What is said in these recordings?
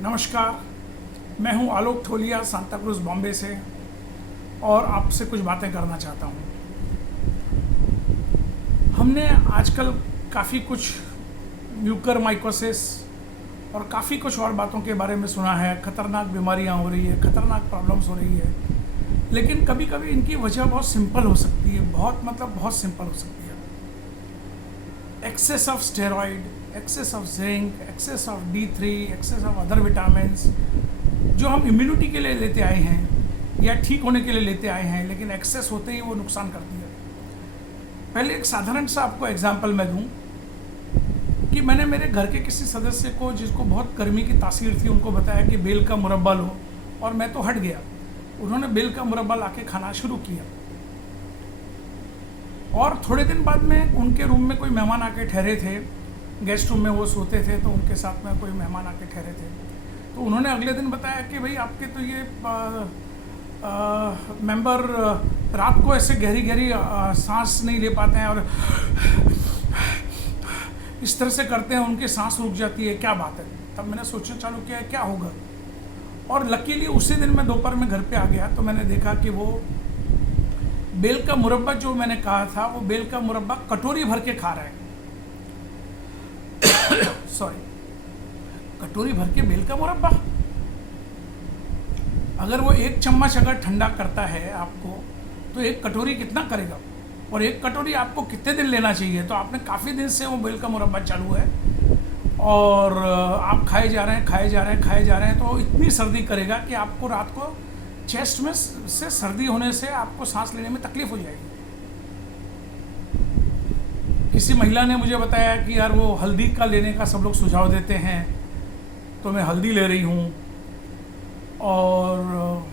नमस्कार। मैं हूं आलोक थोलिया सांता क्रूज बॉम्बे से और आपसे कुछ बातें करना चाहता हूं। हमने आजकल काफ़ी कुछ म्यूकरमाइकोसिस और काफ़ी कुछ और बातों के बारे में सुना है। ख़तरनाक बीमारियां हो रही है, ख़तरनाक प्रॉब्लम्स हो रही है, लेकिन कभी कभी इनकी वजह बहुत सिंपल हो सकती है। बहुत सिंपल हो सकती है। Excess of steroid, excess of zinc, excess of D3, excess of other vitamins जो हम इम्यूनिटी के लिए लेते आए हैं या ठीक होने के लिए लेते आए हैं, लेकिन एक्सेस होते ही वो नुकसान करती है। पहले एक साधारण सा आपको एग्जांपल मैं दूं कि मैंने मेरे घर के किसी सदस्य को, जिसको बहुत गर्मी की तासीर थी, उनको बताया कि बेल का मुरब्बा लो, और मैं तो हट गया। उन्होंने बेल का मुरब्बा लाके खाना शुरू किया और थोड़े दिन बाद में उनके रूम में कोई मेहमान आके ठहरे थे। गेस्ट रूम में वो सोते थे, तो उनके साथ में कोई मेहमान आके ठहरे थे। तो उन्होंने अगले दिन बताया कि भाई आपके तो ये मेंबर रात को ऐसे गहरी गहरी सांस नहीं ले पाते हैं और इस तरह से करते हैं, उनकी सांस रुक जाती है, क्या बात है। तब मैंने सोचना चालू किया क्या होगा, और लकीली उसी दिन मैं दोपहर में घर पे आ गया तो मैंने देखा कि वो बेल का मुरब्बा जो मैंने कहा था, वो बेल का मुरब्बा कटोरी भर के खा रहे हैं। सॉरी, कटोरी भर के बेल का मुरब्बा। अगर वो एक चम्मच अगर ठंडा करता है आपको, तो एक कटोरी कितना करेगा, और एक कटोरी आपको कितने दिन लेना चाहिए। तो आपने काफ़ी दिन से वो बेल का मुरब्बा चालू है और आप खाए जा रहे हैं, तो इतनी सर्दी करेगा कि आपको रात को चेस्ट में से सर्दी होने से आपको सांस लेने में तकलीफ हो जाएगी। किसी महिला ने मुझे बताया कि यार वो हल्दी का लेने का सब लोग सुझाव देते हैं, तो मैं हल्दी ले रही हूँ, और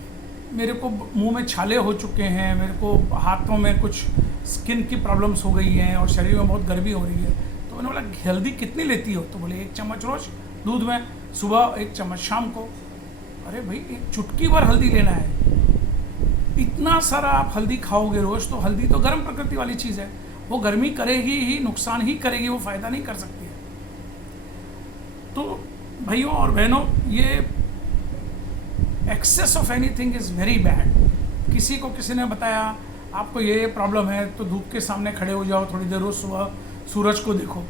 मेरे को मुंह में छाले हो चुके हैं, मेरे को हाथों में कुछ स्किन की प्रॉब्लम्स हो गई हैं और शरीर में बहुत गर्मी हो रही है। तो मैंने बोला हल्दी कितनी लेती हो, तो बोले 1 चम्मच रोज़ दूध में, सुबह 1 चम्मच शाम को। अरे भाई, एक चुटकी भर हल्दी लेना है। इतना सारा आप हल्दी खाओगे रोज़, तो हल्दी तो गर्म प्रकृति वाली चीज़ है, वो गर्मी करेगी ही, नुकसान ही करेगी, वो फ़ायदा नहीं कर सकती है। तो भाइयों और बहनों, ये excess of anything is very bad. किसी ने बताया आपको ये प्रॉब्लम है, तो धूप के सामने खड़े हो जाओ थोड़ी देर रोज़, सुबह सूरज को देखो।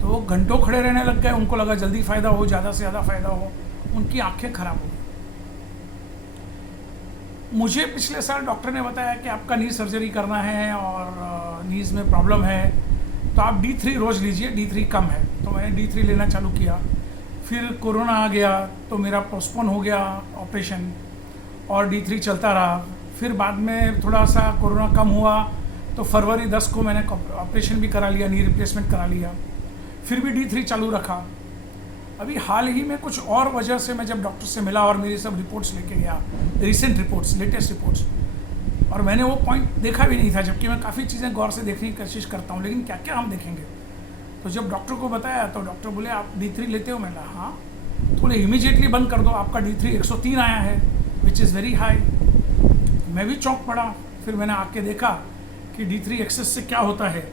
तो वो घंटों खड़े रहने लग गए, उनको लगा जल्दी फ़ायदा हो, ज़्यादा से ज़्यादा फ़ायदा हो, उनकी आंखें खराब हो गई। मुझे पिछले साल डॉक्टर ने बताया कि आपका नी सर्जरी करना है और नीज़ में प्रॉब्लम है, तो आप D3 रोज़ लीजिए, D3 कम है। तो मैंने D3 लेना चालू किया। फिर कोरोना आ गया तो मेरा पोस्टपोन हो गया ऑपरेशन, और D3 चलता रहा। फिर बाद में थोड़ा सा कोरोना कम हुआ तो फरवरी 10 को मैंने ऑपरेशन भी करा लिया, नी रिप्लेसमेंट करा लिया। फिर भी D3 चालू रखा। अभी हाल ही में कुछ और वजह से मैं जब डॉक्टर से मिला और मेरी सब रिपोर्ट्स लेके गया, रिसेंट रिपोर्ट्स, लेटेस्ट रिपोर्ट्स, और मैंने वो पॉइंट देखा भी नहीं था, जबकि मैं काफ़ी चीज़ें गौर से देखने की कोशिश करता हूँ, लेकिन क्या क्या हम देखेंगे। तो जब डॉक्टर को बताया तो डॉक्टर बोले आप D3 लेते हो। मैंने कहा हाँ। तो बोले इमीडिएटली बंद कर दो, आपका D3 103 आया है, विच इज़ वेरी हाई। मैं भी चौंक पड़ा। फिर मैंने आके देखा कि D3 एक्सेस से क्या होता है।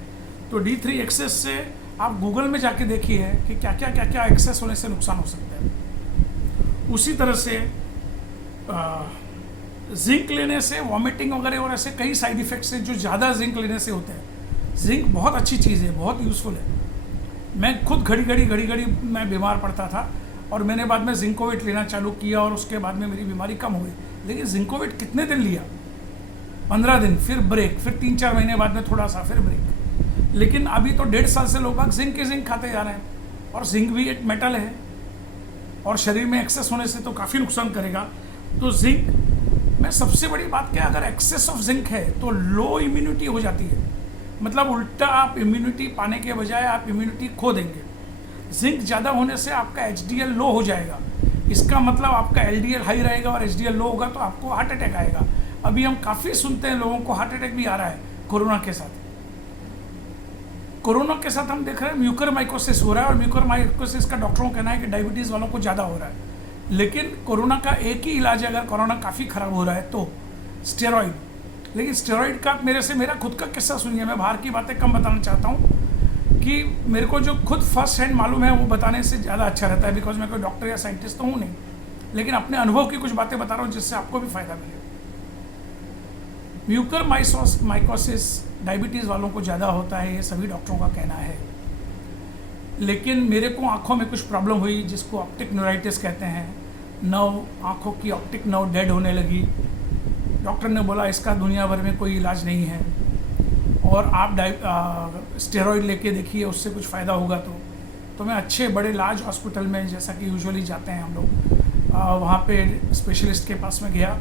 तो D3 एक्सेस से आप गूगल में जाके देखिए कि क्या क्या एक्सेस होने से नुकसान हो सकता है। उसी तरह से जिंक लेने से वॉमिटिंग वगैरह और ऐसे कई साइड इफ़ेक्ट्स हैं जो ज़्यादा जिंक लेने से होते हैं। जिंक बहुत अच्छी चीज़ है, बहुत यूज़फुल है। मैं खुद घड़ी घड़ी मैं बीमार पड़ता था, और मैंने बाद में जिंकोविट लेना चालू किया, और उसके बाद में मेरी बीमारी कम हो गई। लेकिन जिंकोविट कितने दिन लिया? 15 दिन, फिर ब्रेक, फिर 3-4 महीने बाद में थोड़ा सा, फिर ब्रेक। लेकिन अभी तो 1.5 साल से लोग जिंक खाते जा रहे हैं, और जिंक भी एक मेटल है और शरीर में एक्सेस होने से तो काफ़ी नुकसान करेगा। तो जिंक में सबसे बड़ी बात क्या, अगर एक्सेस ऑफ जिंक है तो लो इम्यूनिटी हो जाती है। मतलब उल्टा आप इम्यूनिटी पाने के बजाय आप इम्यूनिटी खो देंगे। जिंक ज़्यादा होने से आपका HDL लो हो जाएगा। इसका मतलब आपका LDL हाई रहेगा और HDL लो होगा तो आपको हार्ट अटैक आएगा। अभी हम काफ़ी सुनते हैं लोगों को हार्ट अटैक भी आ रहा है कोरोना के साथ। कोरोना के साथ हम देख रहे हैं म्यूकरमाइकोसिस हो रहा है, और म्यूकरमाइकोसिस का डॉक्टरों का कहना है कि डायबिटीज़ वालों को ज़्यादा हो रहा है। लेकिन कोरोना का एक ही इलाज है, अगर कोरोना काफ़ी ख़राब हो रहा है तो स्टेरॉइड। लेकिन स्टेरॉइड का मेरा खुद का किस्सा सुनिए, मैं बाहर की बातें कम बताना चाहता हूँ। कि मेरे को जो खुद फर्स्ट हैंड मालूम है वो बताने से ज़्यादा अच्छा रहता है, बिकॉज मैं कोई डॉक्टर या साइंटिस्ट तो हूँ नहीं, लेकिन अपने अनुभव की कुछ बातें बता रहा हूँ जिससे आपको भी फ़ायदा मिले। म्यूकर माइकोसिस डायबिटीज़ वालों को ज़्यादा होता है, ये सभी डॉक्टरों का कहना है। लेकिन मेरे को आँखों में कुछ प्रॉब्लम हुई जिसको ऑप्टिक न्यूराइटिस कहते हैं। आँखों की ऑप्टिक नर्व डेड होने लगी। डॉक्टर ने बोला इसका दुनिया भर में कोई इलाज नहीं है और आप स्टेरॉइड लेके देखिए, उससे कुछ फ़ायदा होगा। तो मैं अच्छे बड़े लार्ज हॉस्पिटल में, जैसा कि यूजुअली जाते हैं हम लोग, वहाँ पे स्पेशलिस्ट के पास में गया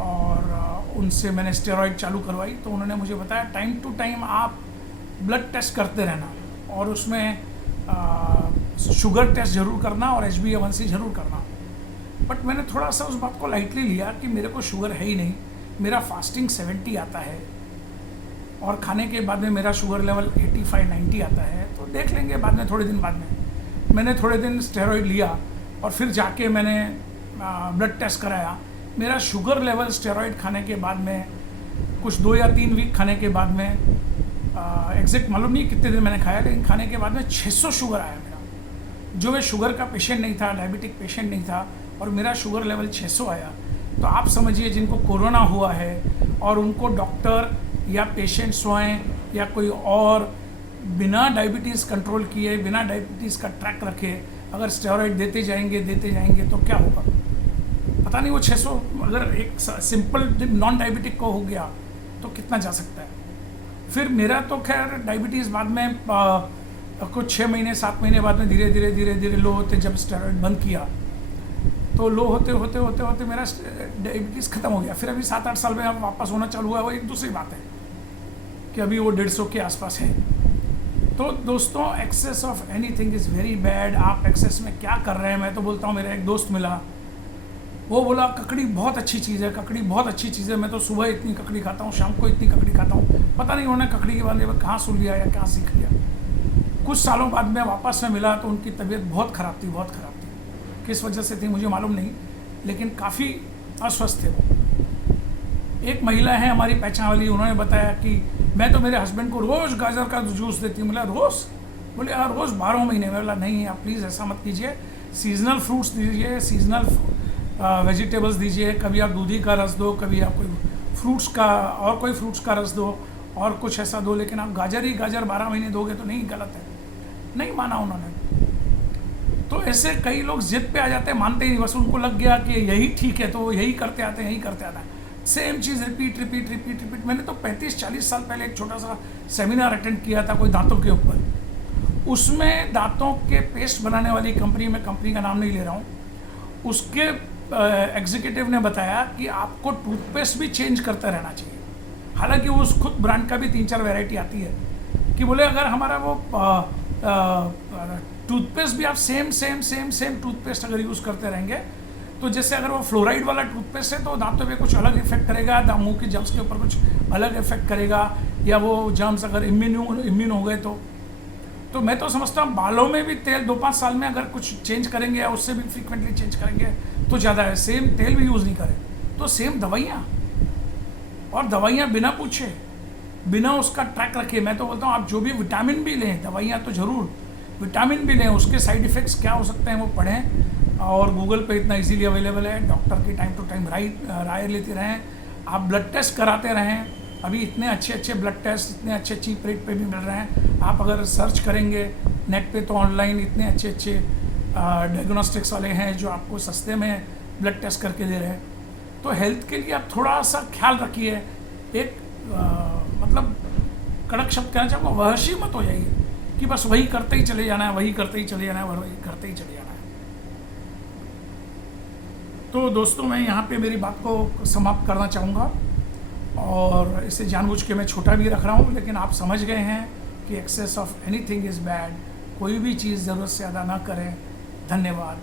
और उनसे मैंने स्टेरॉइड चालू करवाई। तो उन्होंने मुझे बताया टाइम टू टाइम आप ब्लड टेस्ट करते रहना और उसमें शुगर टेस्ट ज़रूर करना और HbA1c ज़रूर करना। बट मैंने थोड़ा सा उस बात को लाइटली लिया कि मेरे को शुगर है ही नहीं, मेरा फास्टिंग 70 आता है और खाने के बाद में मेरा शुगर लेवल 85-90 आता है, तो देख लेंगे बाद में, थोड़े दिन बाद में। मैंने थोड़े दिन स्टेरॉइड लिया और फिर जाके मैंने ब्लड टेस्ट कराया। मेरा शुगर लेवल स्टेरॉइड खाने के बाद में, कुछ 2 या 3 वीक खाने के बाद में, एग्जैक्ट मालूम नहीं कितने दिन मैंने खाया, लेकिन खाने के बाद में 600 शुगर आया मेरा। जो मैं शुगर का पेशेंट नहीं था, डायबिटिक पेशेंट नहीं था, और मेरा शुगर लेवल 600 आया। तो आप समझिए जिनको कोरोना हुआ है और उनको डॉक्टर या पेशेंट स्वयं या कोई और बिना डायबिटीज़ कंट्रोल किए, बिना डायबिटीज़ का ट्रैक रखे अगर स्टेरॉइड देते जाएंगे तो क्या होगा पता नहीं। वो 600 अगर एक सिंपल नॉन डायबिटिक को हो गया तो कितना जा सकता है। फिर मेरा तो खैर डायबिटीज़ बाद में कुछ 6 महीने 7 महीने बाद में धीरे धीरे लो होते, जब स्टेरॉइड बंद किया तो लो होते मेरा डायबिटीज़ ख़त्म हो गया। फिर अभी 7-8 साल में अब वापस होना चालू हुआ, वो एक दूसरी बात है कि अभी वो 150 के आसपास है। तो दोस्तों, excess of anything is very bad. आप एक्सेस में क्या कर रहे हैं? मैं तो बोलता हूँ, मेरा एक दोस्त मिला, वो बोला ककड़ी बहुत अच्छी चीज़ है, ककड़ी बहुत अच्छी चीज़ है, मैं तो सुबह इतनी ककड़ी खाता हूँ, शाम को इतनी ककड़ी खाता हूँ। पता नहीं उन्होंने ककड़ी के बारे में कहाँ सुन लिया या कहाँ सीख लिया। कुछ सालों बाद में वापस में मिला तो उनकी तबीयत बहुत ख़राब थी। किस वजह से थी मुझे मालूम नहीं, लेकिन काफ़ी अस्वस्थ थे वो। एक महिला है हमारी पहचान वाली, उन्होंने बताया कि मैं तो मेरे हस्बैंड को रोज़ गाजर का जूस देती हूँ। बोला रोज़? बोले यार रोज़ 12 महीने में। बोला नहीं आप प्लीज़ ऐसा मत कीजिए, सीजनल फ्रूट्स दीजिए, सीजनल वेजिटेबल्स दीजिए। कभी आप दूधी का रस दो, कभी आप कोई फ्रूट्स का और कोई फ्रूट्स का रस दो और कुछ ऐसा दो, लेकिन आप गाजर ही गाजर 12 महीने दोगे तो नहीं, गलत है। नहीं माना उन्होंने। तो ऐसे कई लोग जिद पे आ जाते हैं, मानते ही नहीं, बस उनको लग गया कि यही ठीक है तो वो यही करते आते हैं, सेम चीज़ रिपीट। मैंने तो 35-40 साल पहले एक छोटा सा सेमिनार अटेंड किया था कोई दांतों के ऊपर। उसमें दांतों के पेस्ट बनाने वाली कंपनी, में कंपनी का नाम नहीं ले रहा हूँ, उसके एग्जीक्यूटिव ने बताया कि आपको टूथपेस्ट भी चेंज करते रहना चाहिए। हालांकि उस खुद ब्रांड का भी 3-4 वैरायटी आती है कि बोले अगर हमारा वो टूथपेस्ट भी आप सेम टूथपेस्ट अगर यूज़ करते रहेंगे तो जैसे अगर वो फ्लोराइड वाला टूथपेस्ट है तो दांतों पे कुछ अलग इफेक्ट करेगा, मुंह के जर्म्स के ऊपर कुछ अलग इफेक्ट करेगा, या वो जर्म्स अगर इम्यून हो गए तो मैं तो समझता हूँ बालों में भी तेल 2-5 साल में अगर कुछ चेंज करेंगे या उससे भी फ्रीक्वेंटली चेंज करेंगे तो ज़्यादा है। सेम तेल भी यूज़ नहीं करें तो सेम दवाइयाँ, और दवाइयाँ बिना पूछे, बिना उसका ट्रैक रखे। मैं तो बोलता हूँ आप जो भी विटामिन भी लें, दवाइयाँ तो ज़रूर विटामिन भी लें, उसके साइड इफ़ेक्ट्स क्या हो सकते हैं वो पढ़ें। और गूगल पे इतना इजीली अवेलेबल है, डॉक्टर की टाइम टू टाइम राय लेते रहें, आप ब्लड टेस्ट कराते रहें। अभी इतने अच्छे ब्लड टेस्ट इतने अच्छी रेट पे भी मिल रहे हैं। आप अगर सर्च करेंगे नेट पे तो ऑनलाइन इतने अच्छे डायग्नोस्टिक्स वाले हैं जो आपको सस्ते में ब्लड टेस्ट करके दे रहे हैं। तो हेल्थ के लिए आप थोड़ा सा ख्याल रखिए। एक मतलब कड़क शब्द कहना चाहूँगा, वहशी मत हो जाइए कि बस वही करते ही चले जाना है। तो दोस्तों, मैं यहाँ पे मेरी बात को समाप्त करना चाहूँगा, और इसे जानबूझ के मैं छोटा भी रख रहा हूँ, लेकिन आप समझ गए हैं कि excess of anything is bad. कोई भी चीज़ ज़रूरत से ज़्यादा ना करें। धन्यवाद।